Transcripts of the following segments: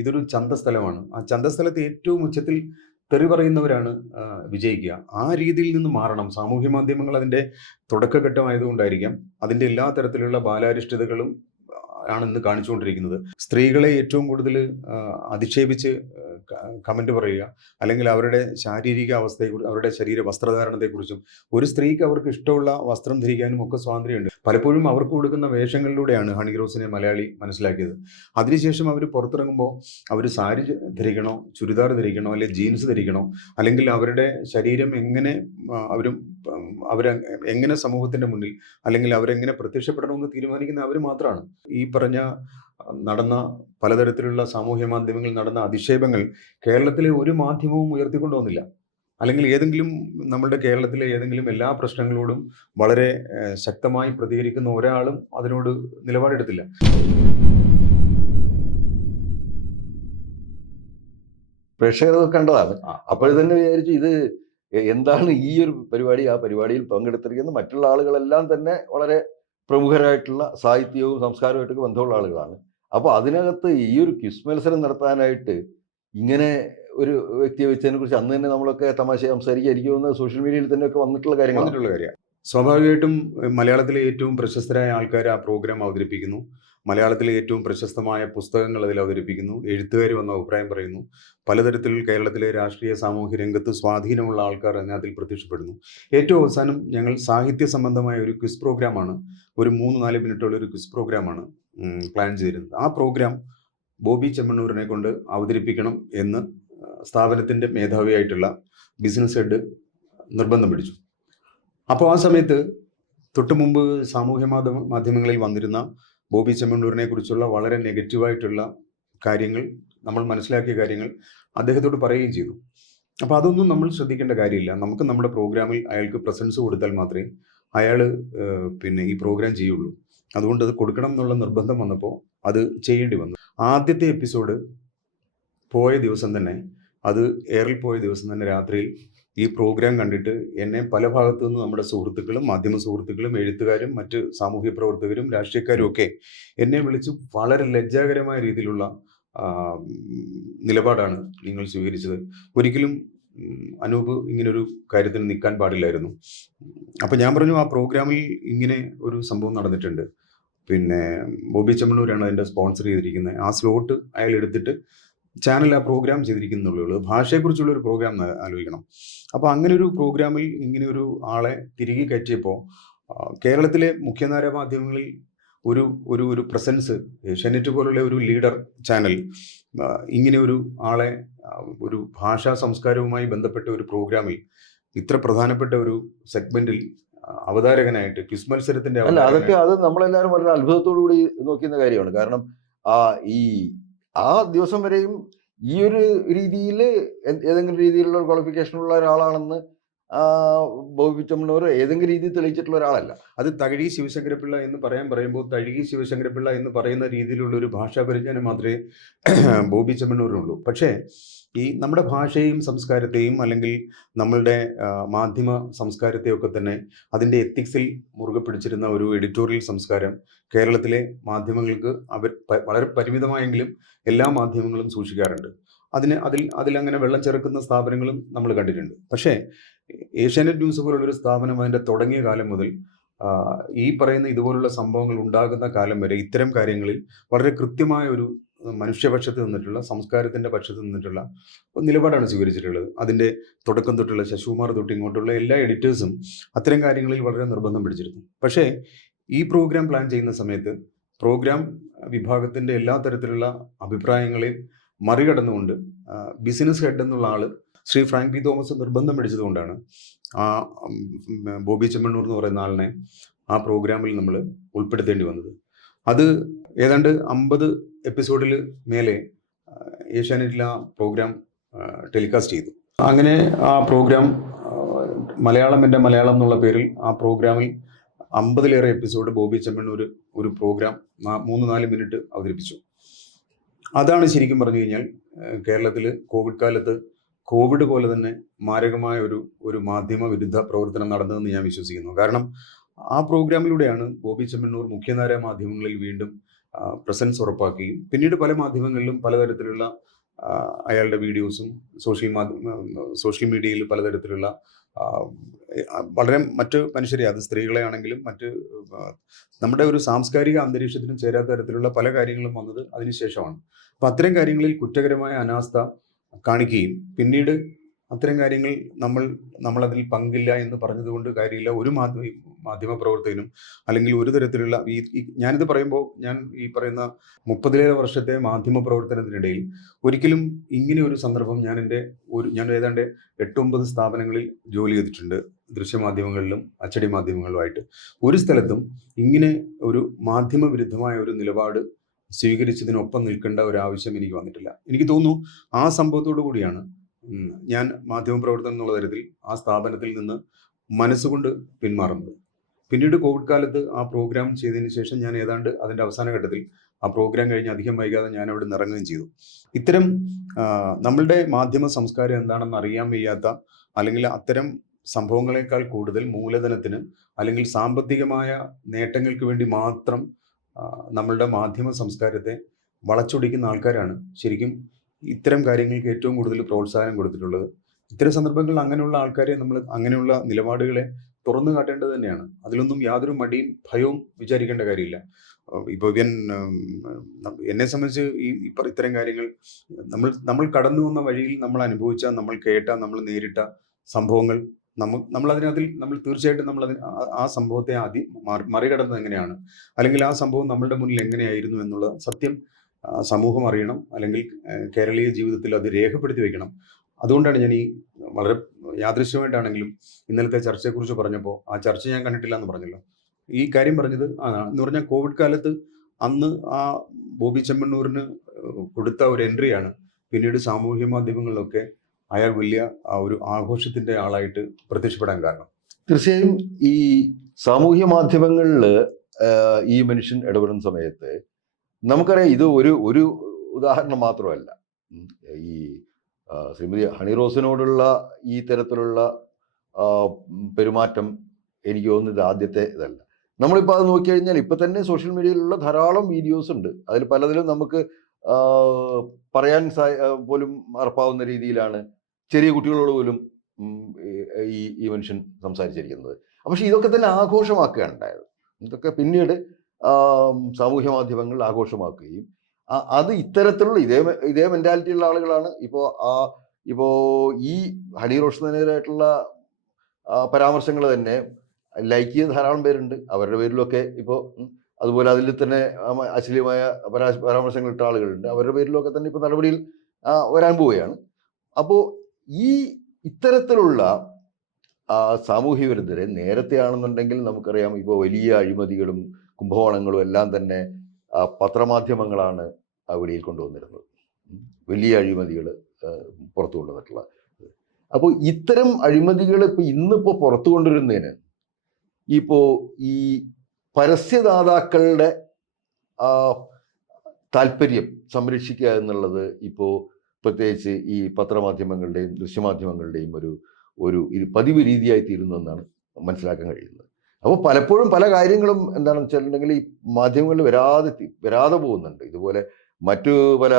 ഇതൊരു ചന്തസ്ഥലമാണ്. ആ ചന്തസ്ഥലത്ത് ഏറ്റവും ഉച്ചത്തിൽ തെറി പറയുന്നവരാണ് വിജയിക്കുക. ആ രീതിയിൽ നിന്ന് മാറണം. സാമൂഹ്യ മാധ്യമങ്ങൾ അതിൻ്റെ തുടക്കഘട്ടമായതുകൊണ്ടായിരിക്കാം അതിൻ്റെ എല്ലാ തരത്തിലുള്ള ബാലാരിഷ്ടതകളും ആണ് ഇന്ന് കാണിച്ചുകൊണ്ടിരിക്കുന്നത്. സ്ത്രീകളെ ഏറ്റവും കൂടുതൽ അധിക്ഷേപിച്ച് കമന്റ് പറയുക, അല്ലെങ്കിൽ അവരുടെ ശാരീരിക അവസ്ഥയെക്കുറിച്ച്, അവരുടെ ശരീര വസ്ത്രധാരണത്തെക്കുറിച്ചും. ഒരു സ്ത്രീക്ക് അവർക്ക് ഇഷ്ടമുള്ള വസ്ത്രം ധരിക്കാനും ഒക്കെ സ്വാതന്ത്ര്യമുണ്ട്. പലപ്പോഴും അവർക്ക് കൊടുക്കുന്ന വേഷങ്ങളിലൂടെയാണ് ഹണി റോസിനെ മലയാളി മനസ്സിലാക്കിയത്. അതിനുശേഷം അവർ പുറത്തിറങ്ങുമ്പോൾ അവർ സാരി ധരിക്കണോ, ചുരിദാർ ധരിക്കണോ, അല്ലെങ്കിൽ ജീൻസ് ധരിക്കണോ, അല്ലെങ്കിൽ അവരുടെ ശരീരം എങ്ങനെ അവരെങ്ങനെ സമൂഹത്തിന്റെ മുന്നിൽ, അല്ലെങ്കിൽ അവരെങ്ങനെ പ്രത്യക്ഷപ്പെടണമെന്ന് തീരുമാനിക്കുന്ന അവർ മാത്രമാണ്. ഈ പറഞ്ഞ നടന്ന പലതരത്തിലുള്ള സാമൂഹ്യ മാധ്യമങ്ങളിൽ നടന്ന അധിക്ഷേപങ്ങൾ കേരളത്തിലെ ഒരു മാധ്യമവും ഉയർത്തിക്കൊണ്ടുവന്നില്ല. അല്ലെങ്കിൽ ഏതെങ്കിലും നമ്മുടെ കേരളത്തിലെ ഏതെങ്കിലും എല്ലാ പ്രശ്നങ്ങളോടും വളരെ ശക്തമായി പ്രതികരിക്കുന്ന ഒരാളും അതിനോട് നിലപാടെടുത്തില്ല. പ്രേക്ഷകർ കണ്ടതാണ്. അപ്പോൾ തന്നെ വിചാരിച്ചു ഇത് എന്താണ് ഈ ഒരു പരിപാടി. ആ പരിപാടിയിൽ പങ്കെടുത്തിരിക്കുന്ന മറ്റുള്ള ആളുകളെല്ലാം തന്നെ വളരെ പ്രമുഖരായിട്ടുള്ള സാഹിത്യവും സംസ്കാരവുമായിട്ടൊക്കെ ബന്ധമുള്ള ആളുകളാണ്. അപ്പോൾ അതിനകത്ത് ഈ ഒരു ക്വിസ് മത്സരം നടത്താനായിട്ട് ഇങ്ങനെ ഒരു വ്യക്തിയെ വെച്ചതിനെ കുറിച്ച് അന്ന് തന്നെ നമ്മളൊക്കെ തമാശ സംസാരിക്കാതിരിക്കുമെന്ന് സോഷ്യൽ മീഡിയയിൽ തന്നെയൊക്കെ വന്നിട്ടുള്ള കാര്യമാണ്. സ്വാഭാവികമായിട്ടും മലയാളത്തിലെ ഏറ്റവും പ്രശസ്തരായ ആൾക്കാർ ആ പ്രോഗ്രാം അവതരിപ്പിക്കുന്നു. മലയാളത്തിലെ ഏറ്റവും പ്രശസ്തമായ പുസ്തകങ്ങൾ അതിൽ അവതരിപ്പിക്കുന്നു. എഴുത്തുകാർ വന്ന് അഭിപ്രായം പറയുന്നു. പലതരത്തിൽ കേരളത്തിലെ രാഷ്ട്രീയ സാമൂഹ്യ രംഗത്ത് സ്വാധീനമുള്ള ആൾക്കാർ അതിനകത്തിൽ പ്രത്യക്ഷപ്പെടുന്നു. ഏറ്റവും അവസാനം ഞങ്ങൾ സാഹിത്യ സംബന്ധമായ ഒരു ക്വിസ് പ്രോഗ്രാമാണ്, ഒരു 3-4 മിനിറ്റുള്ള ഒരു ക്വിസ് പ്രോഗ്രാമാണ് പ്ലാൻ ചെയ്തിരുന്നത്. ആ പ്രോഗ്രാം ബോബി ചെമ്മണ്ണൂരിനെ കൊണ്ട് അവതരിപ്പിക്കണം എന്ന് സ്ഥാപനത്തിൻ്റെ മേധാവിയായിട്ടുള്ള ബിസിനസ് ഹെഡ് നിർബന്ധം പിടിച്ചു. അപ്പോൾ ആ സമയത്ത് തൊട്ടു മുമ്പ് സാമൂഹ്യ മാധ്യമങ്ങളിൽ വന്നിരുന്ന ബോബി ചെമ്മണ്ണൂരിനെ കുറിച്ചുള്ള വളരെ നെഗറ്റീവായിട്ടുള്ള കാര്യങ്ങൾ, നമ്മൾ മനസ്സിലാക്കിയ കാര്യങ്ങൾ അദ്ദേഹത്തോട് പറയുകയും ചെയ്തു. അപ്പോൾ അതൊന്നും നമ്മൾ ശ്രദ്ധിക്കേണ്ട കാര്യമില്ല. നമുക്ക് നമ്മുടെ പ്രോഗ്രാമിൽ അയാൾക്ക് പ്രസൻസ് കൊടുത്താൽ മാത്രമേ അയാൾ ഈ പ്രോഗ്രാം ചെയ്യുള്ളൂ. അതുകൊണ്ട് അത് കൊടുക്കണം എന്നുള്ള നിർബന്ധം വന്നപ്പോൾ അത് ചെയ്യേണ്ടി വന്നു. ആദ്യത്തെ എപ്പിസോഡ് പോയ ദിവസം തന്നെ, അത് എയറിൽ പോയ ദിവസം തന്നെ രാത്രിയിൽ ഈ പ്രോഗ്രാം കണ്ടിട്ട് എന്നെ പല ഭാഗത്തു നിന്ന് നമ്മുടെ സുഹൃത്തുക്കളും, മാധ്യമ സുഹൃത്തുക്കളും, എഴുത്തുകാരും, മറ്റ് സാമൂഹ്യ പ്രവർത്തകരും, രാഷ്ട്രീയക്കാരും ഒക്കെ എന്നെ വിളിച്ച് വളരെ ലജ്ജാകരമായ രീതിയിലുള്ള നിലപാടാണ് നിങ്ങൾ സ്വീകരിച്ചത്. ഒരിക്കലും അനൂപ് ഇങ്ങനൊരു കാര്യത്തിന് നിൽക്കാൻ പാടില്ലായിരുന്നു. അപ്പം ഞാൻ പറഞ്ഞു, ആ പ്രോഗ്രാമിൽ ഇങ്ങനെ ഒരു സംഭവം നടന്നിട്ടുണ്ട്. ബോബി ചെമ്മണ്ണൂരാണ് അതിൻ്റെ സ്പോൺസർ ചെയ്തിരിക്കുന്നത്. ആ സ്ലോട്ട് അയാൾ എടുത്തിട്ട് ചാനൽ ആ പ്രോഗ്രാം ചെയ്തിരിക്കുന്നുള്ളൂ. ഭാഷയെക്കുറിച്ചുള്ള ഒരു പ്രോഗ്രാം ആലോചിക്കണം. അപ്പോൾ അങ്ങനെ ഒരു പ്രോഗ്രാമിൽ ഇങ്ങനെ ഒരു ആളെ തിരികെ കയറ്റിയപ്പോൾ കേരളത്തിലെ മുഖ്യധാരാ മാധ്യമങ്ങളിൽ ഒരു ഒരു ഒരു പ്രസൻസ്, ഏഷ്യാനെറ്റ് പോലുള്ള ഒരു ലീഡർ ചാനൽ ഇങ്ങനെ ഒരു ആളെ ഒരു ഭാഷാ സംസ്കാരവുമായി ബന്ധപ്പെട്ട ഒരു പ്രോഗ്രാമിൽ, ഇത്ര പ്രധാനപ്പെട്ട ഒരു സെഗ്മെന്റിൽ അവതാരകനായിട്ട് ക്വിസ് മത്സരത്തിന്റെ അതൊക്കെ അത് നമ്മളെല്ലാവരും വളരെ അത്ഭുതത്തോടു കൂടി നോക്കുന്ന കാര്യമാണ്. കാരണം ആ ദിവസം വരെയും ഈ ഒരു രീതിയിൽ ഏതെങ്കിലും രീതിയിലുള്ള ക്വാളിഫിക്കേഷൻ ഉള്ള ഒരാളാണെന്ന് ബോബി ചെമ്മണ്ണൂർ ഏതെങ്കിലും രീതിയിൽ തെളിയിച്ചിട്ടുള്ള ഒരാളല്ല. അത് തകഴി ശിവശങ്കരപിള്ള എന്ന് പറയുമ്പോൾ തകഴി ശിവശങ്കരപിള്ള എന്ന് പറയുന്ന രീതിയിലുള്ള ഒരു ഭാഷാ പരിജ്ഞാനം മാത്രമേ ബോബി ചെമ്മണ്ണൂരിനുള്ളൂ. പക്ഷേ ഈ നമ്മുടെ ഭാഷയെയും സംസ്കാരത്തെയും, അല്ലെങ്കിൽ നമ്മളുടെ മാധ്യമ സംസ്കാരത്തെയൊക്കെ തന്നെ അതിൻ്റെ എത്തിക്സിൽ മുറുകെ പിടിച്ചിരുന്ന ഒരു എഡിറ്റോറിയൽ സംസ്കാരം കേരളത്തിലെ മാധ്യമങ്ങൾക്ക് വളരെ പരിമിതമായെങ്കിലും എല്ലാ മാധ്യമങ്ങളും സൂക്ഷിക്കാറുണ്ട്. അതിലങ്ങനെ വെള്ളം ചേർക്കുന്ന സ്ഥാപനങ്ങളും നമ്മൾ കണ്ടിട്ടുണ്ട്. പക്ഷേ ഏഷ്യാനെറ്റ് ന്യൂസ് പോലുള്ളൊരു സ്ഥാപനം അതിൻ്റെ തുടങ്ങിയ കാലം മുതൽ ഈ പറയുന്ന ഇതുപോലുള്ള സംഭവങ്ങൾ ഉണ്ടാകുന്ന കാലം വരെ ഇത്തരം കാര്യങ്ങളിൽ വളരെ കൃത്യമായ ഒരു മനുഷ്യപക്ഷത്ത് നിന്നിട്ടുള്ള, സംസ്കാരത്തിൻ്റെ പക്ഷത്ത് നിന്നിട്ടുള്ള നിലപാടാണ് സ്വീകരിച്ചിട്ടുള്ളത്. അതിൻ്റെ തുടക്കം തൊട്ടുള്ള ശശികുമാർ തൊട്ട് ഇങ്ങോട്ടുള്ള എല്ലാ എഡിറ്റേഴ്സും അത്തരം കാര്യങ്ങളിൽ വളരെ നിർബന്ധം പിടിച്ചിരുന്നു. പക്ഷേ ഈ പ്രോഗ്രാം പ്ലാൻ ചെയ്യുന്ന സമയത്ത് പ്രോഗ്രാം വിഭാഗത്തിൻ്റെ എല്ലാ തരത്തിലുള്ള അഭിപ്രായങ്ങളെയും മറികടന്നുകൊണ്ട് ബിസിനസ് ഹെഡ് എന്നുള്ള ആൾ ശ്രീ ഫ്രാങ്ക് പി തോമസ് നിർബന്ധം പിടിച്ചതുകൊണ്ടാണ് ആ ബോബി ചെമ്മണ്ണൂർ എന്ന് പറയുന്ന ആളിനെ ആ പ്രോഗ്രാമിൽ നമ്മൾ ഉൾപ്പെടുത്തേണ്ടി വന്നത്. അത് ഏതാണ്ട് 50 എപ്പിസോഡിൽ മേലെ ഏഷ്യാനെറ്റിൽ ആ പ്രോഗ്രാം ടെലികാസ്റ്റ് ചെയ്തു. അങ്ങനെ ആ പ്രോഗ്രാം മലയാളം എൻ്റെ മലയാളം എന്നുള്ള പേരിൽ ആ പ്രോഗ്രാമിൽ 50-ലേറെ എപ്പിസോഡ് ബോബി ചെമ്മണ്ണൂർ ഒരു പ്രോഗ്രാം 3-4 മിനിറ്റ് അവതരിപ്പിച്ചു. അതാണ് ശരിക്കും പറഞ്ഞു കഴിഞ്ഞാൽ കേരളത്തിൽ കോവിഡ് കാലത്ത് കോവിഡ് പോലെ തന്നെ മാരകമായ ഒരു മാധ്യമ വിരുദ്ധ പ്രവർത്തനം നടന്നതെന്ന് ഞാൻ വിശ്വസിക്കുന്നു. കാരണം ആ പ്രോഗ്രാമിലൂടെയാണ് ബോബി ചെമ്മണ്ണൂർ മുഖ്യധാരാ മാധ്യമങ്ങളിൽ വീണ്ടും പ്രസൻസ് ഉറപ്പാക്കുകയും പിന്നീട് പല മാധ്യമങ്ങളിലും പലതരത്തിലുള്ള അയാളുടെ വീഡിയോസും സോഷ്യൽ മീഡിയയിൽ പലതരത്തിലുള്ള വളരെ മറ്റ് മനുഷ്യരെ, അത് സ്ത്രീകളെ ആണെങ്കിലും മറ്റ് നമ്മുടെ ഒരു സാംസ്കാരിക അന്തരീക്ഷത്തിനും ചേരാത്ത തരത്തിലുള്ള പല കാര്യങ്ങളും വന്നത് അതിനുശേഷമാണ്. അപ്പം അത്തരം കാര്യങ്ങളിൽ കുറ്റകരമായ അനാസ്ഥ കാണിക്കുകയും പിന്നീട് അത്തരം കാര്യങ്ങൾ നമ്മളതിൽ പങ്കില്ല എന്ന് പറഞ്ഞതുകൊണ്ട് കാര്യമില്ല. ഒരു മാധ്യമ പ്രവർത്തകനും അല്ലെങ്കിൽ ഒരു തരത്തിലുള്ള ഞാനിത് പറയുമ്പോൾ ഞാൻ ഈ പറയുന്ന 30 വർഷത്തെ മാധ്യമ പ്രവർത്തനത്തിനിടയിൽ ഒരിക്കലും ഇങ്ങനെ ഒരു സന്ദർഭം ഞാൻ ഏതാണ്ട് 8-9 സ്ഥാപനങ്ങളിൽ ജോലി ചെയ്തിട്ടുണ്ട്, ദൃശ്യമാധ്യമങ്ങളിലും അച്ചടി മാധ്യമങ്ങളിലുമായിട്ട്. ഒരു സ്ഥലത്തും ഇങ്ങനെ ഒരു മാധ്യമ വിരുദ്ധമായ ഒരു നിലപാട് സ്വീകരിച്ചതിനൊപ്പം നിൽക്കേണ്ട ഒരു ആവശ്യം എനിക്ക് വന്നിട്ടില്ല. എനിക്ക് തോന്നുന്നു ആ സംഭവത്തോടു കൂടിയാണ് ഞാൻ മാധ്യമപ്രവർത്തനം എന്നുള്ള തരത്തിൽ ആ സ്ഥാപനത്തിൽ നിന്ന് മനസ്സുകൊണ്ട് പിന്മാറുന്നത്. പിന്നീട് കോവിഡ് കാലത്ത് ആ പ്രോഗ്രാം ചെയ്തതിന് ശേഷം ഞാൻ ഏതാണ്ട് അതിൻ്റെ അവസാന ഘട്ടത്തിൽ ആ പ്രോഗ്രാം കഴിഞ്ഞ് അധികം വൈകാതെ ഞാൻ അവിടെ നിന്ന് ഇറങ്ങുകയും ചെയ്തു. ഇത്തരം നമ്മളുടെ മാധ്യമ സംസ്കാരം എന്താണെന്ന് അറിയാൻ വയ്യാത്ത, അല്ലെങ്കിൽ അത്തരം സംഭവങ്ങളെക്കാൾ കൂടുതൽ മൂലധനത്തിന് അല്ലെങ്കിൽ സാമ്പത്തികമായ നേട്ടങ്ങൾക്ക് വേണ്ടി മാത്രം നമ്മളുടെ മാധ്യമ സംസ്കാരത്തെ വളച്ചൊടിക്കുന്ന ആൾക്കാരാണ് ശരിക്കും ഇത്തരം കാര്യങ്ങൾക്ക് ഏറ്റവും കൂടുതൽ പ്രോത്സാഹനം കൊടുത്തിട്ടുള്ളത്. ഇത്തരം സന്ദർഭങ്ങളിൽ അങ്ങനെയുള്ള ആൾക്കാരെ നമ്മൾ അങ്ങനെയുള്ള നിലപാടുകളെ തുറന്നു കാട്ടേണ്ടത് തന്നെയാണ്. അതിലൊന്നും യാതൊരു മടിയും ഭയവും വിചാരിക്കേണ്ട കാര്യമില്ല. ഇപ്പോൾ എന്നെ സംബന്ധിച്ച് ഇത്തരം കാര്യങ്ങൾ നമ്മൾ കടന്നു വന്ന വഴിയിൽ നമ്മൾ അനുഭവിച്ച, നമ്മൾ കേട്ട, നമ്മൾ നേരിട്ട സംഭവങ്ങൾ നമ്മൾ തീർച്ചയായിട്ടും ആ സംഭവത്തെ മറികടന്നത് എങ്ങനെയാണ്, അല്ലെങ്കിൽ ആ സംഭവം നമ്മളുടെ മുന്നിൽ എങ്ങനെയായിരുന്നു എന്നുള്ള സത്യം സമൂഹം അറിയണം, അല്ലെങ്കിൽ കേരളീയ ജീവിതത്തിൽ അത് രേഖപ്പെടുത്തി വെക്കണം. അതുകൊണ്ടാണ് ഞാൻ ഈ വളരെ യാദൃശ്യമായിട്ടാണെങ്കിലും ഇന്നലത്തെ ചർച്ചയെക്കുറിച്ച് പറഞ്ഞപ്പോൾ ആ ചർച്ച ഞാൻ കണ്ടിട്ടില്ല എന്ന് പറഞ്ഞല്ലോ. ഈ കാര്യം പറഞ്ഞത് എന്ന് പറഞ്ഞാൽ കോവിഡ് കാലത്ത് അന്ന് ആ ബോബി ചെമ്മണ്ണൂരിന് കൊടുത്ത ഒരു എൻട്രിയാണ് പിന്നീട് സാമൂഹ്യ മാധ്യമങ്ങളിലൊക്കെ അയാൾ വലിയ ഒരു ആഘോഷത്തിന്റെ ആളായിട്ട് പ്രത്യക്ഷപ്പെടാൻ കാരണം. തീർച്ചയായും ഈ സാമൂഹ്യ മാധ്യമങ്ങളിൽ ഈ മനുഷ്യൻ ഇടപെടുന്ന സമയത്ത് നമുക്കറിയാം, ഇത് ഒരു ഉദാഹരണം മാത്രമല്ല. ഈ ശ്രീമതി ഹണി റോസിനോടുള്ള ഈ തരത്തിലുള്ള പെരുമാറ്റം എനിക്ക് തോന്നുന്നത് ആദ്യത്തെ ഇതല്ല. നമ്മളിപ്പോൾ അത് നോക്കിക്കഴിഞ്ഞാൽ ഇപ്പം തന്നെ സോഷ്യൽ മീഡിയയിലുള്ള ധാരാളം വീഡിയോസ് ഉണ്ട്. അതിൽ പലതിലും നമുക്ക് പറയാൻ പോലും അറപ്പാവുന്ന രീതിയിലാണ് ചെറിയ കുട്ടികളോട് പോലും ഈ മനുഷ്യൻ സംസാരിച്ചിരിക്കുന്നത്. പക്ഷെ ഇതൊക്കെ തന്നെ ആഘോഷമാക്കുകയാണ് ഉണ്ടായത്. ഇതൊക്കെ പിന്നീട് സാമൂഹ്യ മാധ്യമങ്ങൾ ആഘോഷമാക്കുകയും അത് ഇത്തരത്തിലുള്ള ഇതേ മെന്റാലിറ്റിയുള്ള ആളുകളാണ് ഇപ്പോൾ ഈ ഹണി റോഷനെതിരായിട്ടുള്ള പരാമർശങ്ങൾ തന്നെ ലൈക്ക് ചെയ്ത ധാരാളം പേരുണ്ട്. അവരുടെ പേരിലൊക്കെ ഇപ്പോൾ അതുപോലെ അതിൽ തന്നെ അശ്ലീലമായ പരാമർശങ്ങൾ ഇട്ട ആളുകളുണ്ട്. അവരുടെ പേരിലൊക്കെ തന്നെ ഇപ്പോൾ നടപടിയിൽ വരാൻ പോവുകയാണ്. അപ്പോൾ ഇത്തരത്തിലുള്ള സാമൂഹ്യ വിരുദ്ധരെ നേരത്തെ ആണെന്നുണ്ടെങ്കിൽ നമുക്കറിയാം, ഇപ്പോൾ വലിയ അഴിമതികളും കുംഭകോണങ്ങളും എല്ലാം തന്നെ പത്രമാധ്യമങ്ങളാണ് വെളിയിൽ കൊണ്ടുവന്നിരുന്നത്. വലിയ അഴിമതികൾ പുറത്തു കൊണ്ടുവന്നിട്ടുള്ള. അപ്പോൾ ഇത്തരം അഴിമതികൾ ഇന്നിപ്പോൾ പുറത്തു കൊണ്ടുവരുന്നതിന് ഈ പരസ്യദാതാക്കളുടെ താല്പര്യം സംരക്ഷിക്കുക എന്നുള്ളത് ഇപ്പോൾ പ്രത്യേകിച്ച് ഈ പത്രമാധ്യമങ്ങളുടെയും ദൃശ്യമാധ്യമങ്ങളുടെയും ഒരു പതിവ് രീതിയായി തീരുന്നതെന്നാണ് മനസ്സിലാക്കാൻ കഴിയുന്നത്. അപ്പോൾ പലപ്പോഴും പല കാര്യങ്ങളും എന്താണെന്ന് വെച്ചിട്ടുണ്ടെങ്കിൽ ഈ മാധ്യമങ്ങളിൽ വരാതെ പോകുന്നുണ്ട്. ഇതുപോലെ മറ്റു പല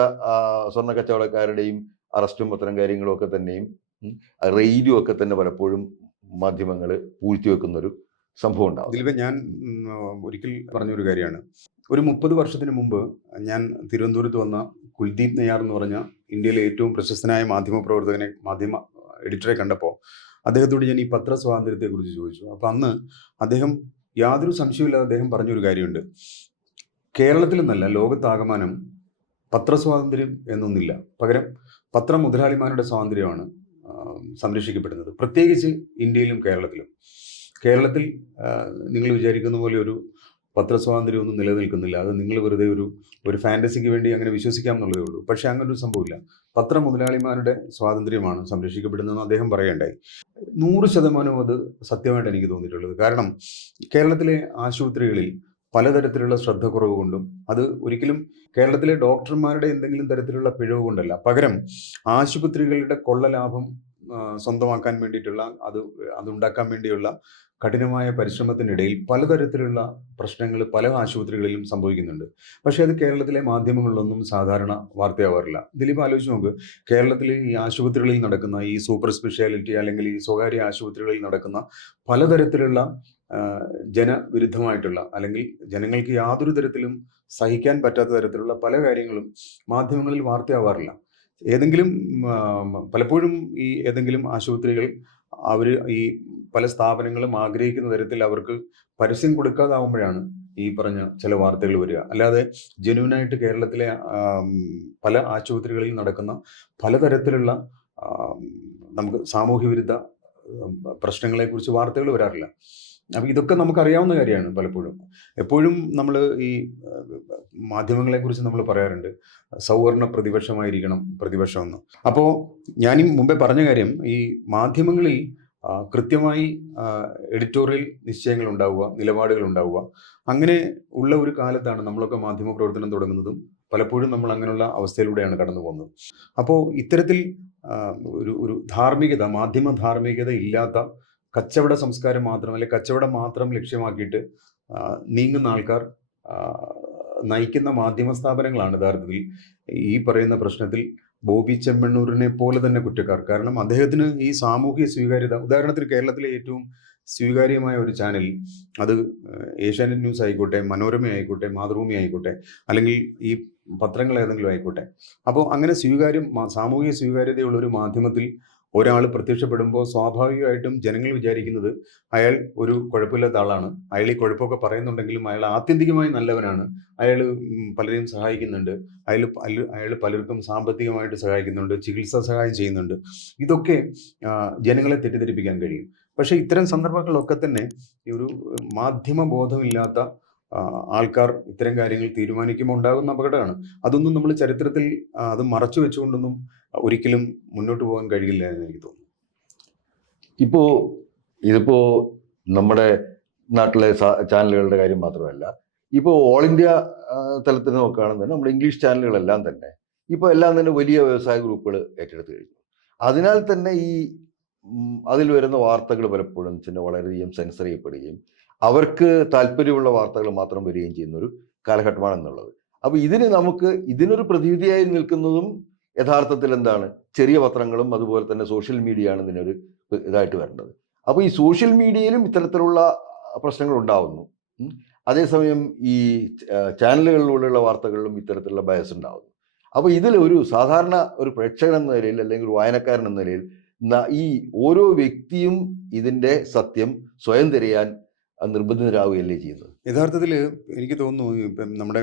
സ്വർണ്ണ കച്ചവടക്കാരുടെയും അറസ്റ്റും അത്തരം കാര്യങ്ങളും ഒക്കെ തന്നെയും റെയ്ഡും ഒക്കെ തന്നെ പലപ്പോഴും മാധ്യമങ്ങൾ പൂഴ്ത്തിവെക്കുന്നൊരു സംഭവം ഉണ്ടാവും. ഇതിലിപ്പോൾ ഞാൻ ഒരിക്കൽ പറഞ്ഞൊരു കാര്യമാണ്. ഒരു 30 വർഷത്തിന് മുമ്പ് ഞാൻ തിരുവനന്തപുരത്ത് വന്ന കുൽദീപ് നയ്യാർ എന്ന് പറഞ്ഞ ഇന്ത്യയിലെ ഏറ്റവും പ്രശസ്തനായ മാധ്യമ എഡിറ്ററെ കണ്ടപ്പോൾ അദ്ദേഹത്തോട് ഞാൻ ഈ പത്ര സ്വാതന്ത്ര്യത്തെക്കുറിച്ച് ചോദിച്ചു. അപ്പോൾ അന്ന് അദ്ദേഹം യാതൊരു സംശയമില്ലാതെ അദ്ദേഹം പറഞ്ഞൊരു കാര്യമുണ്ട്. കേരളത്തിൽ നിന്നല്ല, ലോകത്താകമാനം പത്രസ്വാതന്ത്ര്യം എന്നൊന്നില്ല. പകരം പത്ര മുതലാളിമാരുടെ സ്വാതന്ത്ര്യമാണ് സംരക്ഷിക്കപ്പെടുന്നത്, പ്രത്യേകിച്ച് ഇന്ത്യയിലും കേരളത്തിലും. കേരളത്തിൽ നിങ്ങൾ വിചാരിക്കുന്ന പോലെ ഒരു പത്രസ്വാതന്ത്ര്യമൊന്നും നിലനിൽക്കുന്നില്ല. അത് നിങ്ങൾ വെറുതെ ഒരു ഫാൻറ്റസിക്ക് വേണ്ടി അങ്ങനെ വിശ്വസിക്കാം എന്നുള്ളതേ ഉള്ളൂ. പക്ഷേ അങ്ങനൊരു സംഭവമില്ല. പത്ര മുതലാളിമാരുടെ സ്വാതന്ത്ര്യമാണ് സംരക്ഷിക്കപ്പെടുന്നതെന്ന് അദ്ദേഹം പറയേണ്ടായി. 100% അത് സത്യമായിട്ട് എനിക്ക് തോന്നിയിട്ടുള്ളത്. കാരണം കേരളത്തിലെ ആശുപത്രികളിൽ പലതരത്തിലുള്ള ശ്രദ്ധക്കുറവ് കൊണ്ടും, അത് ഒരിക്കലും കേരളത്തിലെ ഡോക്ടർമാരുടെ എന്തെങ്കിലും തരത്തിലുള്ള പിഴവ് കൊണ്ടല്ല, പകരം ആശുപത്രികളുടെ കൊള്ള ലാഭം സ്വന്തമാക്കാൻ വേണ്ടിയിട്ടുള്ള അതുണ്ടാക്കാൻ വേണ്ടിയുള്ള കഠിനമായ പരിശ്രമത്തിനിടയിൽ പലതരത്തിലുള്ള പ്രശ്നങ്ങൾ പല ആശുപത്രികളിലും സംഭവിക്കുന്നുണ്ട്. പക്ഷേ അത് കേരളത്തിലെ മാധ്യമങ്ങളിലൊന്നും സാധാരണ വാർത്തയാവാറില്ല. ദിലീപ് ആലോചിച്ച് നോക്ക്, കേരളത്തിൽ ഈ ആശുപത്രികളിൽ നടക്കുന്ന ഈ സൂപ്പർ സ്പെഷ്യാലിറ്റി അല്ലെങ്കിൽ ഈ സ്വകാര്യ ആശുപത്രികളിൽ നടക്കുന്ന പലതരത്തിലുള്ള ജനവിരുദ്ധമായിട്ടുള്ള അല്ലെങ്കിൽ ജനങ്ങൾക്ക് യാതൊരു തരത്തിലും സഹിക്കാൻ പറ്റാത്ത തരത്തിലുള്ള പല കാര്യങ്ങളും മാധ്യമങ്ങളിൽ വാർത്തയാവാറില്ല. ഏതെങ്കിലും പലപ്പോഴും ഈ ഏതെങ്കിലും ആശുപത്രികൾ അവർ ഈ പല സ്ഥാപനങ്ങളും ആഗ്രഹിക്കുന്ന തരത്തിൽ അവർക്ക് പരസ്യം കൊടുക്കാതാവുമ്പോഴാണ് ഈ പറഞ്ഞ ചില വാർത്തകൾ വരിക. അല്ലാതെ ജെന്യൂനായിട്ട് കേരളത്തിലെ പല ആശുപത്രികളിൽ നടക്കുന്ന പലതരത്തിലുള്ള നമുക്ക് സാമൂഹ്യ വിരുദ്ധ പ്രശ്നങ്ങളെക്കുറിച്ച് വാർത്തകൾ വരാറില്ല. അപ്പം ഇതൊക്കെ നമുക്കറിയാവുന്ന കാര്യമാണ്. പലപ്പോഴും എപ്പോഴും നമ്മൾ ഈ മാധ്യമങ്ങളെക്കുറിച്ച് നമ്മൾ പറയാറുണ്ട്, സൗവർണ പ്രതിപക്ഷമായിരിക്കണം പ്രതിപക്ഷമെന്ന്. അപ്പോൾ ഞാനീ മുമ്പേ പറഞ്ഞ കാര്യം, ഈ മാധ്യമങ്ങളിൽ കൃത്യമായി എഡിറ്റോറിയൽ നിശ്ചയങ്ങൾ ഉണ്ടാവുക, നിലപാടുകൾ ഉണ്ടാവുക, അങ്ങനെ ഉള്ള ഒരു കാലത്താണ് നമ്മളൊക്കെ മാധ്യമ പ്രവർത്തനം തുടങ്ങുന്നതും പലപ്പോഴും നമ്മൾ അങ്ങനെയുള്ള അവസ്ഥയിലൂടെയാണ് കടന്നു പോകുന്നത്. അപ്പോൾ ഇത്തരത്തിൽ ഒരു ധാർമ്മികത, മാധ്യമ ധാർമ്മികത ഇല്ലാത്ത കച്ചവട സംസ്കാരം മാത്രം, അല്ലെങ്കിൽ കച്ചവടം മാത്രം ലക്ഷ്യമാക്കിയിട്ട് നീങ്ങുന്ന ആൾക്കാർ നയിക്കുന്ന മാധ്യമ സ്ഥാപനങ്ങളാണ് യഥാർത്ഥത്തിൽ ഈ പറയുന്ന പ്രശ്നത്തിൽ ബോബി ചെമ്മണ്ണൂരിനെ പോലെ തന്നെ കുറ്റക്കാർ. കാരണം അദ്ദേഹത്തിന് ഈ സാമൂഹിക സ്വീകാര്യത, ഉദാഹരണത്തിന് കേരളത്തിലെ ഏറ്റവും സ്വീകാര്യമായ ഒരു ചാനൽ, അത് ഏഷ്യാനെറ്റ് ന്യൂസ് ആയിക്കോട്ടെ, മനോരമ ആയിക്കോട്ടെ, മാതൃഭൂമി ആയിക്കോട്ടെ, അല്ലെങ്കിൽ ഈ പത്രങ്ങൾ ഏതെങ്കിലും ആയിക്കോട്ടെ, അപ്പോൾ അങ്ങനെ സാമൂഹിക സ്വീകാര്യതയുള്ള ഒരു മാധ്യമത്തിൽ ഒരാൾ പ്രത്യക്ഷപ്പെടുമ്പോൾ സ്വാഭാവികമായിട്ടും ജനങ്ങൾ വിചാരിക്കുന്നത് അയാൾ ഒരു കുഴപ്പമില്ലാത്ത ആളാണ്, അയാൾ ഈ കുഴപ്പമൊക്കെ പറയുന്നുണ്ടെങ്കിലും അയാൾ ആത്യന്തികമായി നല്ലവനാണ്, അയാൾ പലരെയും സഹായിക്കുന്നുണ്ട്, അയാൾ പലർക്കും സാമ്പത്തികമായിട്ട് സഹായിക്കുന്നുണ്ട്, ചികിത്സാ സഹായം ചെയ്യുന്നുണ്ട്. ഇതൊക്കെ ജനങ്ങളെ തെറ്റിദ്ധരിപ്പിക്കാൻ കഴിയും. പക്ഷേ ഇത്തരം സന്ദർഭങ്ങളിലൊക്കെ തന്നെ ഈ ഒരു മാധ്യമ ബോധമില്ലാത്ത ആൾക്കാർ ഇത്തരം കാര്യങ്ങൾ തീരുമാനിക്കുമ്പോൾ ഉണ്ടാകുന്ന അപകടമാണ്. അതൊന്നും നമ്മൾ ചരിത്രത്തിൽ അത് മറച്ചു വെച്ചുകൊണ്ടൊന്നും ഒരിക്കലും മുന്നോട്ട് പോകാൻ കഴിയില്ല എന്ന് എനിക്ക് തോന്നുന്നു. ഇതിപ്പോ നമ്മുടെ നാട്ടിലെ ചാനലുകളുടെ കാര്യം മാത്രമല്ല, ഇപ്പോൾ ഓൾ ഇന്ത്യ തലത്തിൽ നോക്കുകയാണെന്ന് നമ്മുടെ ഇംഗ്ലീഷ് ചാനലുകളെല്ലാം തന്നെ എല്ലാം തന്നെ വലിയ വ്യവസായ ഗ്രൂപ്പുകൾ ഏറ്റെടുത്ത് കഴിഞ്ഞു. അതിനാൽ തന്നെ അതിൽ വരുന്ന വാർത്തകൾ പലപ്പോഴും വളരെയധികം സെൻസർ ചെയ്യപ്പെടുകയും അവർക്ക് താല്പര്യമുള്ള വാർത്തകൾ മാത്രം വരികയും ചെയ്യുന്ന ഒരു കാലഘട്ടമാണെന്നുള്ളത്. അപ്പോൾ ഇതിനൊരു പ്രതിവിധിയായി നിൽക്കുന്നതും യഥാർത്ഥത്തിൽ എന്താണ്, ചെറിയ പത്രങ്ങളും അതുപോലെ തന്നെ സോഷ്യൽ മീഡിയ ആണ് ഇതിനൊരു ഇതായിട്ട് വരേണ്ടത്. അപ്പോൾ ഈ സോഷ്യൽ മീഡിയയിലും ഇത്തരത്തിലുള്ള പ്രശ്നങ്ങൾ ഉണ്ടാവുന്നു. അതേസമയം ഈ ചാനലുകളിലൂടെയുള്ള വാർത്തകളിലും ഇത്തരത്തിലുള്ള ബയസ് ഉണ്ടാവുന്നു. അപ്പോൾ ഇതിൽ ഒരു സാധാരണ ഒരു പ്രേക്ഷകൻ എന്ന നിലയിൽ അല്ലെങ്കിൽ ഒരു വായനക്കാരൻ എന്ന നിലയിൽ ഈ ഓരോ വ്യക്തിയും ഇതിൻ്റെ സത്യം സ്വയം തിരയാൻ നിർബന്ധിതരാവുകയല്ലേ ചെയ്യുന്നത്. യഥാർത്ഥത്തിൽ എനിക്ക് തോന്നുന്നു ഇപ്പം നമ്മുടെ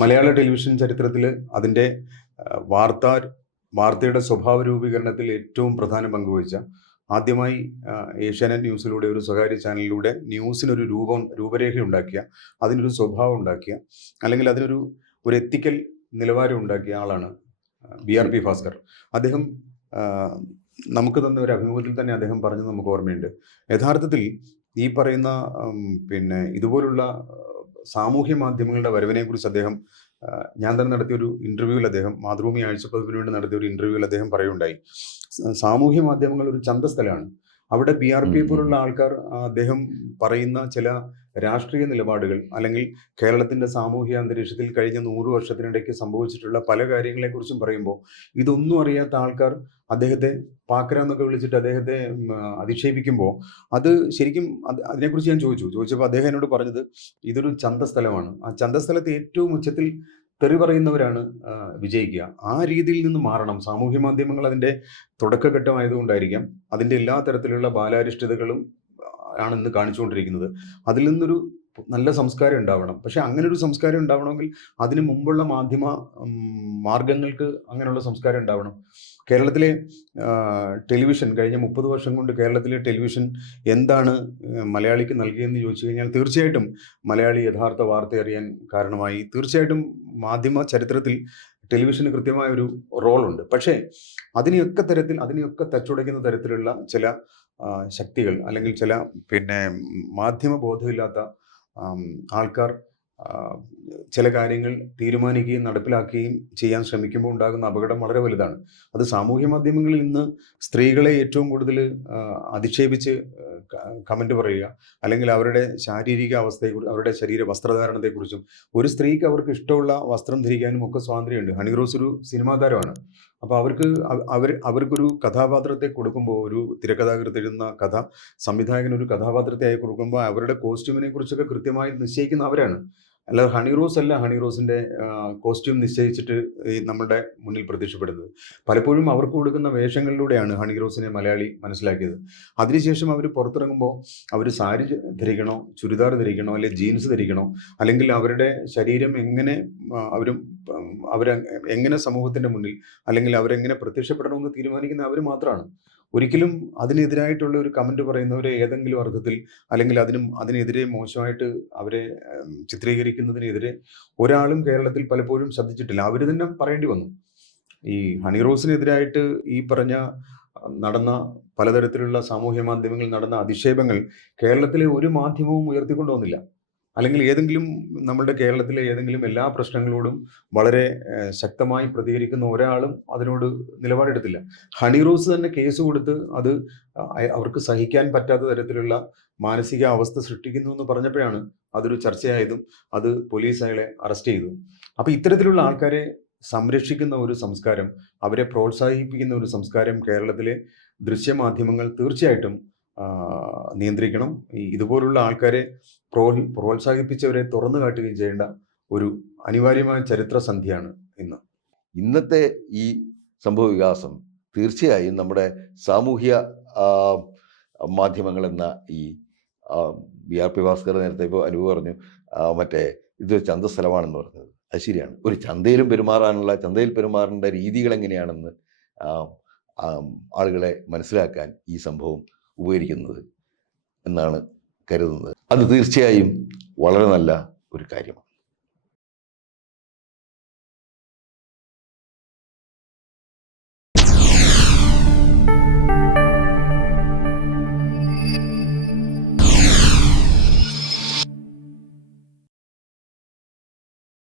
മലയാള ടെലിവിഷൻ ചരിത്രത്തിൽ അതിൻ്റെ വാർത്തയുടെ സ്വഭാവ രൂപീകരണത്തിൽ ഏറ്റവും പ്രധാന പങ്കുവഹിച്ച, ആദ്യമായി ഏഷ്യാനെറ്റ് ന്യൂസിലൂടെ, ഒരു സ്വകാര്യ ചാനലിലൂടെ ന്യൂസിനൊരു രൂപരേഖ ഉണ്ടാക്കിയ, അതിനൊരു സ്വഭാവം ഉണ്ടാക്കിയ, അല്ലെങ്കിൽ അതിനൊരു എത്തിക്കൽ നിലവാരം ഉണ്ടാക്കിയ ആളാണ് BRP ഭാസ്കർ. അദ്ദേഹം നമുക്ക് തന്ന ഒരു അഭിമുഖത്തിൽ തന്നെ അദ്ദേഹം പറഞ്ഞത് നമുക്ക് ഓർമ്മയുണ്ട്. യഥാർത്ഥത്തിൽ ഈ പറയുന്ന ഇതുപോലുള്ള സാമൂഹ്യ മാധ്യമങ്ങളുടെ വരവിനെക്കുറിച്ച് അദ്ദേഹം, ഞാൻ തന്നെ നടത്തിയൊരു ഇൻ്റർവ്യൂവിൽ, അദ്ദേഹം മാതൃഭൂമി ആഴ്ചപ്പതിപ്പിന് വേണ്ടി നടത്തിയ ഒരു ഇൻ്റർവ്യൂവിൽ അദ്ദേഹം പറയുണ്ടായി, സാമൂഹ്യ മാധ്യമങ്ങൾ ഒരു ചന്തസ്ഥലമാണ്. അവിടെ BRP പോലുള്ള ആൾക്കാർ അദ്ദേഹം പറയുന്ന ചില രാഷ്ട്രീയ നിലപാടുകൾ, അല്ലെങ്കിൽ കേരളത്തിൻ്റെ സാമൂഹ്യ അന്തരീക്ഷത്തിൽ കഴിഞ്ഞ 100 വർഷത്തിനിടയ്ക്ക് സംഭവിച്ചിട്ടുള്ള പല കാര്യങ്ങളെക്കുറിച്ചും പറയുമ്പോൾ ഇതൊന്നും അറിയാത്ത ആൾക്കാർ അദ്ദേഹത്തെ പാക്കര എന്നൊക്കെ വിളിച്ചിട്ട് അദ്ദേഹത്തെ അധിക്ഷേപിക്കുമ്പോൾ അത് ശരിക്കും അതിനെക്കുറിച്ച് ഞാൻ ചോദിച്ചപ്പോൾ അദ്ദേഹം എന്നോട് പറഞ്ഞത് ഇതൊരു ചന്തസ്ഥലമാണ്. ആ ചന്തസ്ഥലത്ത് ഏറ്റവും ഉച്ചത്തിൽ തെറി പറയുന്നവരാണ് വിജയിക്കുക. ആ രീതിയിൽ നിന്ന് മാറണം. സാമൂഹ്യ മാധ്യമങ്ങൾ അതിൻ്റെ തുടക്കഘട്ടമായതുകൊണ്ടായിരിക്കാം അതിൻ്റെ എല്ലാ തരത്തിലുള്ള ബാലാരിഷ്ടതകളും ആണ് ഇന്ന് കാണിച്ചുകൊണ്ടിരിക്കുന്നത്. അതിൽ നിന്നൊരു നല്ല സംസ്കാരം ഉണ്ടാവണം. പക്ഷെ അങ്ങനെ ഒരു സംസ്കാരം ഉണ്ടാവണമെങ്കിൽ അതിന് മുമ്പുള്ള മാധ്യമ മാർഗങ്ങൾക്ക് അങ്ങനെയുള്ള സംസ്കാരം ഉണ്ടാവണം. കേരളത്തിലെ ടെലിവിഷൻ കഴിഞ്ഞ 30 വർഷം കൊണ്ട് കേരളത്തിലെ ടെലിവിഷൻ എന്താണ് മലയാളിക്ക് നൽകിയെന്ന് ചോദിച്ചു കഴിഞ്ഞാൽ തീർച്ചയായിട്ടും മലയാളി യഥാർത്ഥ വാർത്ത അറിയാൻ കാരണമായി. തീർച്ചയായിട്ടും മാധ്യമ ചരിത്രത്തിൽ ടെലിവിഷന് കൃത്യമായ ഒരു റോളുണ്ട്. പക്ഷേ അതിനെയൊക്കെ തച്ചുടയ്ക്കുന്ന തരത്തിലുള്ള ചില ശക്തികൾ, അല്ലെങ്കിൽ ചില മാധ്യമ ബോധമില്ലാത്ത ആൾക്കാർ ചില കാര്യങ്ങൾ തീരുമാനിക്കുകയും നടപ്പിലാക്കുകയും ചെയ്യാൻ ശ്രമിക്കുമ്പോൾ ഉണ്ടാകുന്ന അപകടം വളരെ വലുതാണ്. അത് സാമൂഹ്യ മാധ്യമങ്ങളിൽ ഇന്ന് സ്ത്രീകളെ ഏറ്റവും കൂടുതൽ അധിക്ഷേപിച്ച് കമൻ്റ് പറയുക, അല്ലെങ്കിൽ അവരുടെ ശാരീരിക അവസ്ഥയെക്കുറിച്ച്, അവരുടെ ശരീര വസ്ത്രധാരണത്തെക്കുറിച്ചും, ഒരു സ്ത്രീക്ക് അവർക്ക് ഇഷ്ടമുള്ള വസ്ത്രം ധരിക്കാനും ഒക്കെ സ്വാതന്ത്ര്യമുണ്ട്. ഹണി റോസ് ഒരു സിനിമാ താരമാണ്. അപ്പോൾ അവർക്കൊരു കഥാപാത്രത്തെ കൊടുക്കുമ്പോൾ, ഒരു തിരക്കഥാകൃത്ത് എഴുതുന്ന സംവിധായകൻ ഒരു കഥാപാത്രത്തെ ആയി കൊടുക്കുമ്പോൾ അവരുടെ കോസ്റ്റ്യൂമിനെ കുറിച്ചൊക്കെ കൃത്യമായി നിശ്ചയിക്കുന്ന അവരാണ്. അല്ലാതെ ഹണി റോസ് അല്ല ഹണി റോസിൻ്റെ കോസ്റ്റ്യൂം നിശ്ചയിച്ചിട്ട് ഈ നമ്മുടെ മുന്നിൽ പ്രത്യക്ഷപ്പെടുന്നത്. പലപ്പോഴും അവർക്ക് കൊടുക്കുന്ന വേഷങ്ങളിലൂടെയാണ് ഹണി റോസിനെ മലയാളി മനസ്സിലാക്കിയത്. അതിനുശേഷം അവർ പുറത്തിറങ്ങുമ്പോൾ അവർ സാരി ധരിക്കണോ, ചുരിദാർ ധരിക്കണോ, അല്ലെങ്കിൽ ജീൻസ് ധരിക്കണോ, അല്ലെങ്കിൽ അവരുടെ ശരീരം എങ്ങനെ അവരെങ്ങനെ സമൂഹത്തിൻ്റെ മുന്നിൽ, അല്ലെങ്കിൽ അവരെങ്ങനെ പ്രത്യക്ഷപ്പെടണമെന്ന് തീരുമാനിക്കുന്ന അവർ മാത്രമാണ്. ഒരിക്കലും അതിനെതിരായിട്ടുള്ള ഒരു കമൻറ്റ് പറയുന്നവരെ ഏതെങ്കിലും അർത്ഥത്തിൽ, അല്ലെങ്കിൽ അതിനെതിരെ മോശമായിട്ട് അവരെ ചിത്രീകരിക്കുന്നതിനെതിരെ ഒരാളും കേരളത്തിൽ പലപ്പോഴും ശബ്ദിച്ചിട്ടില്ല. അവർ തന്നെ പറയേണ്ടി വന്നു. ഈ ഹണി റോസിനെതിരായിട്ട് ഈ പറഞ്ഞ നടന്ന പലതരത്തിലുള്ള സാമൂഹ്യ മാധ്യമങ്ങളിൽ നടന്ന അധിക്ഷേപങ്ങൾ കേരളത്തിലെ ഒരു മാധ്യമവും ഉയർത്തിക്കൊണ്ടുവന്നില്ല. അല്ലെങ്കിൽ നമ്മുടെ കേരളത്തിലെ ഏതെങ്കിലും എല്ലാ പ്രശ്നങ്ങളോടും വളരെ ശക്തമായി പ്രതികരിക്കുന്ന ഒരാളും അതിനോട് നിലപാടെടുത്തില്ല. ഹണി റോസ് തന്നെ കേസ് കൊടുത്ത് അത് അവർക്ക് സഹിക്കാൻ പറ്റാത്ത തരത്തിലുള്ള മാനസിക അവസ്ഥ സൃഷ്ടിക്കുന്നു എന്ന് പറഞ്ഞപ്പോഴാണ് അതൊരു ചർച്ചയായതും അത് പോലീസ് അയാളെ അറസ്റ്റ് ചെയ്തു. അപ്പോൾ ഇത്തരത്തിലുള്ള ആൾക്കാരെ സംരക്ഷിക്കുന്ന ഒരു സംസ്കാരം, അവരെ പ്രോത്സാഹിപ്പിക്കുന്ന ഒരു സംസ്കാരം കേരളത്തിലെ ദൃശ്യമാധ്യമങ്ങൾ തീർച്ചയായിട്ടും നിയന്ത്രിക്കണം. ഇതുപോലുള്ള ആൾക്കാരെ പ്രോത്സാഹിപ്പിച്ചവരെ തുറന്നു കാട്ടുകയും ചെയ്യേണ്ട ഒരു അനിവാര്യമായ ചരിത്രസന്ധിയാണ് ഇന്ന്. ഇന്നത്തെ ഈ സംഭവ വികാസം തീർച്ചയായും നമ്മുടെ സാമൂഹ്യ മാധ്യമങ്ങൾ എന്ന ഈ BRP ഭാസ്കർ നേരത്തെ ഇപ്പോൾ അനുഭവം പറഞ്ഞു, മറ്റേ ഇതൊരു ചന്തസ്ഥലമാണെന്ന് പറഞ്ഞത്. അത് ശരിയാണ്. ഒരു ചന്തയിൽ പെരുമാറേണ്ട രീതികൾ എങ്ങനെയാണെന്ന് ആളുകളെ മനസ്സിലാക്കാൻ ഈ സംഭവം ഉപകരിക്കുന്നത് എന്നാണ് കരുതുന്നത്. അത് തീർച്ചയായും വളരെ നല്ല ഒരു കാര്യമാണ്.